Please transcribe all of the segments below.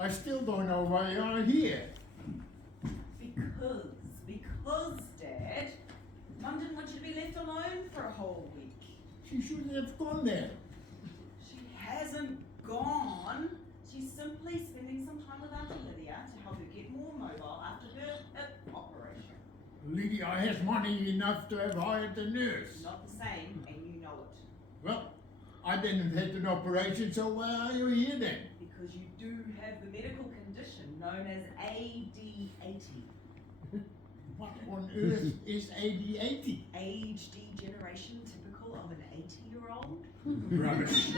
I still don't know why you are here. Because, Dad, Mum didn't want you to be left alone for a whole week. She shouldn't have gone there. She hasn't gone. She's simply spending some time with Auntie Lydia to help her get more mobile after her hip operation. Lydia has money enough to have hired a nurse. Not the same, and you know it. Well, I didn't have an operation, so why are you here then? Because you do have the medical condition known as AD80. What on earth is AD80? Age degeneration typical of an 80-year-old? Rubbish.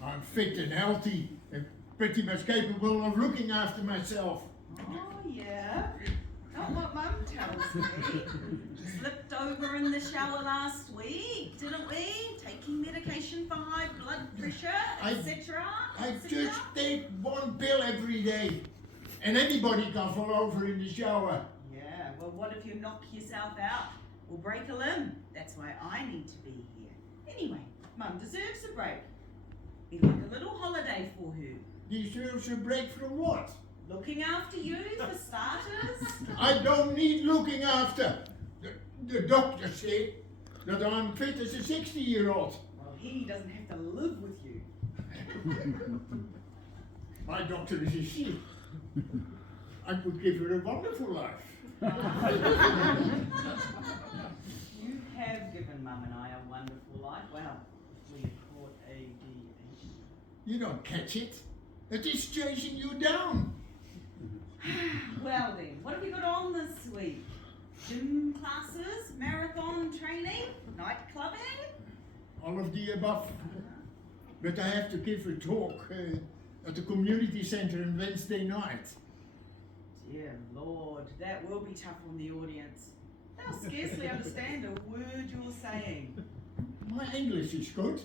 I'm fit and healthy and pretty much capable of looking after myself. Oh, yeah? Not what Mum tells me. Slipped over in the shower last week, didn't we? Taking medication for high blood pressure, etc. I just take one pill every day. And anybody can fall over in the shower. Yeah, well, what if you knock yourself out or break a limb? That's why I need to be here. Anyway, Mum deserves a break. Be like a little holiday for her. Deserves a break from what? Looking after you, for starters. I don't need looking after. The doctor said that I'm fit as a 60-year-old. Well, he doesn't have to live with you. My doctor is a she. I could give her a wonderful life. You have given Mum and I a wonderful life. Well, if we had caught AD80. You don't catch it. It is chasing you down. Well then, what have you got on this week? Gym classes, marathon training, night clubbing? All of the above. But I have to give a talk at the community centre on Wednesday night. Dear Lord, that will be tough on the audience. They'll scarcely understand a word you're saying. My English is good.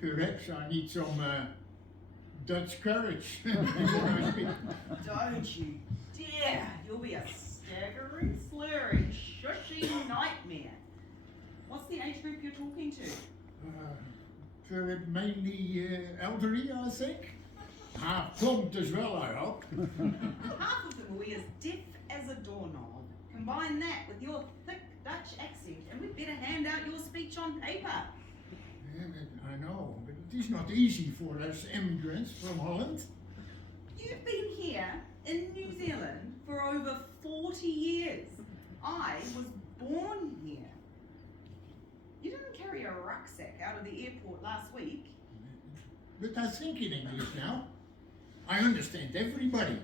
Perhaps I need some Dutch courage before I speak. Don't you dare! You'll be a staggering, slurring, shushy nightmare. What's the age group you're talking to? Mainly elderly, I think. Half plumped as well, I hope. Half of them will be as deaf as a doorknob. Combine that with your thick Dutch accent and we'd better hand out your speech on paper. Yeah, I know, but it is not easy for us immigrants from Holland. You've been here in New Zealand for over 40 years. I was born here. You didn't carry a rucksack out of the airport last week. But I think in English now. I understand everybody,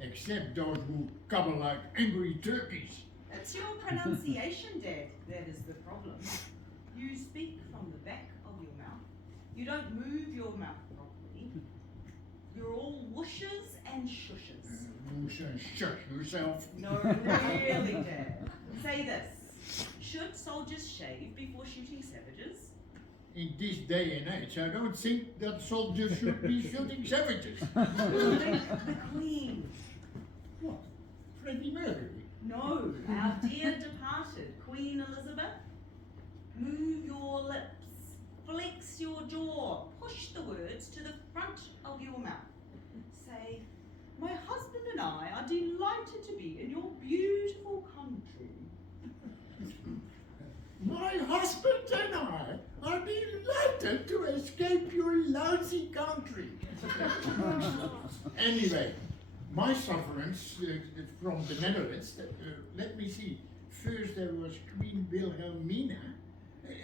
except those who gobble like angry turkeys. It's your pronunciation, Dad, that is the problem. You speak from the back of your mouth. You don't move your mouth properly. You're all whooshes and shushes. Whoosh and shush yourself. No, really, Dad. Say this. Should soldiers shave before shooting savages? In this day and age, I don't think that soldiers should be shooting savages. The Queen. What? Freddie Mercury? No, our dear departed Queen Elizabeth. Move your lips. Flex your jaw. Push the words to the front of your mouth. Say, my husband and I are delighted to be in your beautiful country. My husband and I are delighted to escape your lousy country. Anyway, my sovereigns from the Netherlands, let me see. First there was Queen Wilhelmina,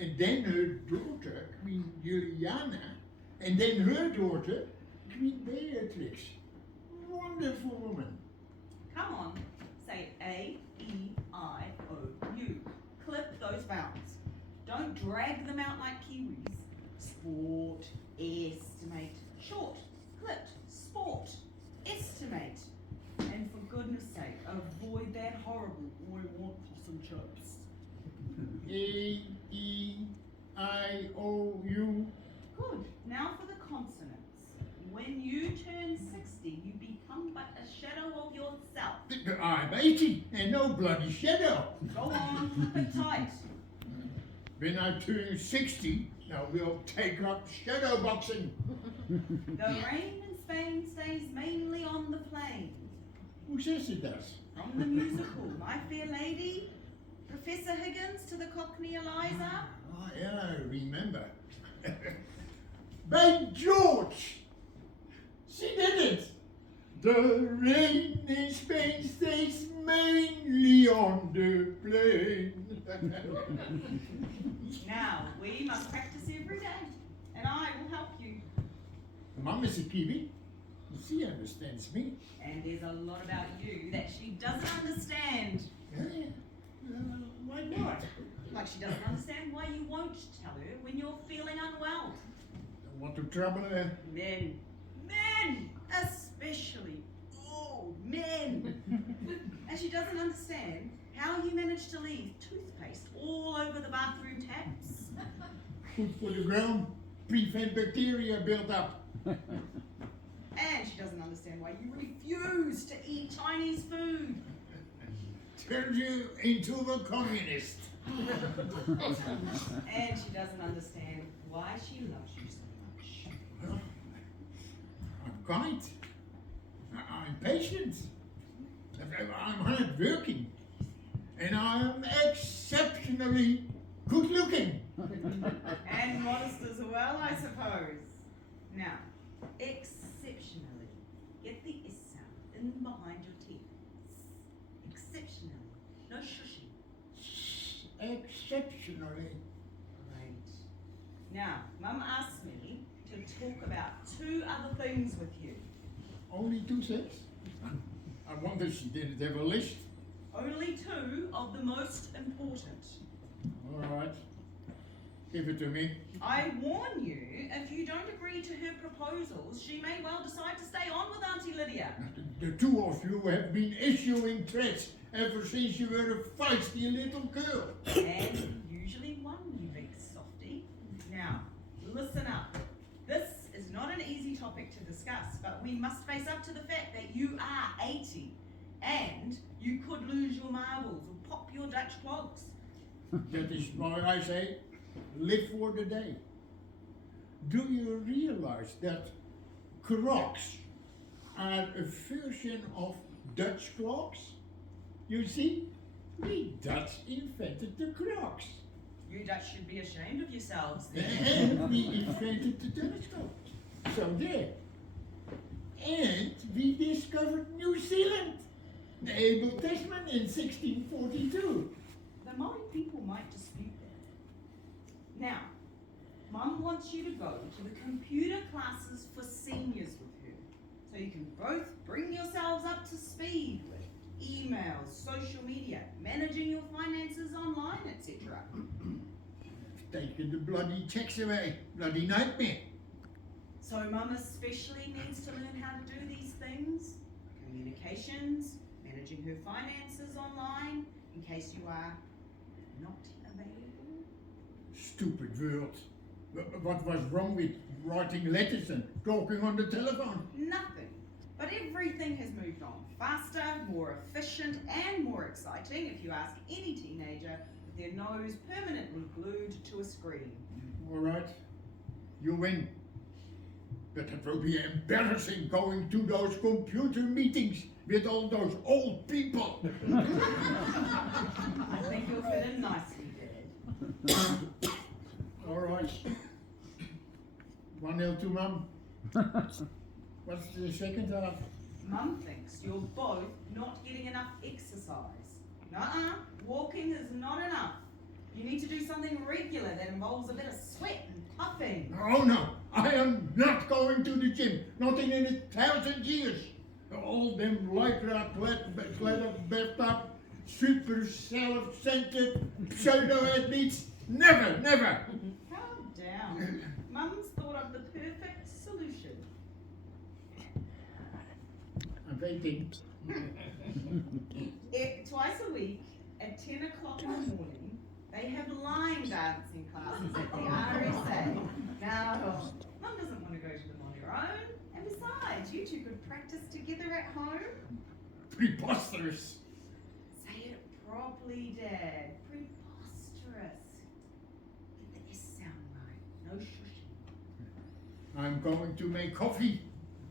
and then her daughter, Queen Juliana, and then her daughter, Queen Beatrix. Wonderful woman. Come on, say A-E-I-O-U. Clip those vowels. Don't drag them out like Kiwis. Sport, estimate, short, clipped, sport, estimate. And for goodness sake, avoid that horrible, I want possum chips. A, E, I, O, U. Good. Now for the consonants. When you turn 60, you become but a shadow of yourself. I'm 80 and no bloody shadow. Go on, keep it tight. When I turn 60, now we'll take up shadow boxing. The rain in Spain stays mainly on the plain. Who says it does? From the musical My Fair Lady, Professor Higgins to the Cockney Eliza. Oh, yeah, I remember. By George! She did it! The rain in Spain stays mainly on the plain. Now, we must practice every day, and I will help you. Mum is a Kiwi. She understands me. And there's a lot about you that she doesn't understand. Yeah. Why not? Like she doesn't understand why you won't tell her when you're feeling unwell. Don't want to trouble her. Men, especially, oh, men. And she doesn't understand how you managed to leave toothpaste all over the bathroom taps. Food for the ground, prevent bacteria build up. And she doesn't understand why you refuse to eat Chinese food. Turns you into a communist. And she doesn't understand why she loves you so much. Well, I'm kind. I'm patient. I'm hardworking. And I'm exceptionally good looking. And modest as well, I suppose. Now, exceptionally. Get the S sound in behind your teeth. Exceptionally. No shushing. Exceptionally. Great. Now, Mum asked me to talk about 2 other things with you. Only 2 things? I wonder she didn't have a list. Only 2 of the most important. All right. Give it to me. I warn you, if you don't agree to her proposals, she may well decide to stay on with Auntie Lydia. The 2 of you have been issuing threats ever since you were a feisty little girl. And usually one, you big softy. Now, listen up. This is not an easy topic to discuss, but we must face up to the fact that you are 80 and you could lose your marbles or pop your Dutch clogs. That is why I say, live for the day. Do you realize that Crocs are a version of Dutch clogs? You see, we Dutch invented the Crocs. You Dutch should be ashamed of yourselves then. And we invented the Dutch clogs. So there. And we discovered New Zealand. Abel Tasman in 1642. The Maori people might dispute that. Now, Mum wants you to go to the computer classes for seniors with her, so you can both bring yourselves up to speed with emails, social media, managing your finances online, etc. Taking the bloody checks away. Bloody nightmare. So Mum especially needs to learn how to do these things. Communications, managing her finances online, in case you are not available. Stupid world. What was wrong with writing letters and talking on the telephone? Nothing. But everything has moved on faster, more efficient, and more exciting if you ask any teenager with their nose permanently glued to a screen. All right, you win. But it will be embarrassing going to those computer meetings with all those old people. I think you'll fit in nicely, Dad. All right. 1-0 to Mum. What's the second half? Mum thinks you're both not getting enough exercise. Nuh-uh, walking is not enough. You need to do something regular that involves a bit of sweat and puffing. Oh no, I am not going to the gym. Not in 1,000 years. All them lycra clad bathtub, super self-centered pseudo-athletes. Never, never. Calm down. Mum's thought of the perfect solution. I'm waiting. Twice a week at 10 o'clock in the morning, they They have line dancing classes at the RSA. Now, Mum doesn't want to go to them on her own. And besides, you two could practice together at home. Preposterous. Say it properly, Dad. Preposterous. Get the S sound right. No shushing. I'm going to make coffee.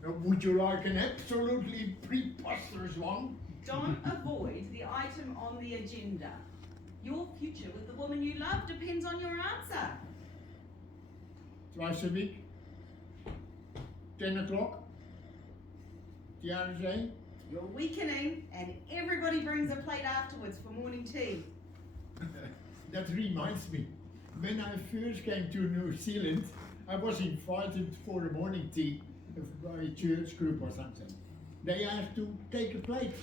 Would you like an absolutely preposterous one? Don't avoid the item on the agenda. Your future with the woman you love depends on your answer. Twice a week. 10 o'clock. The RSA. You're weakening, and everybody brings a plate afterwards for morning tea. That reminds me. When I first came to New Zealand, I was invited for a morning tea by a church group or something. They asked to take a plate.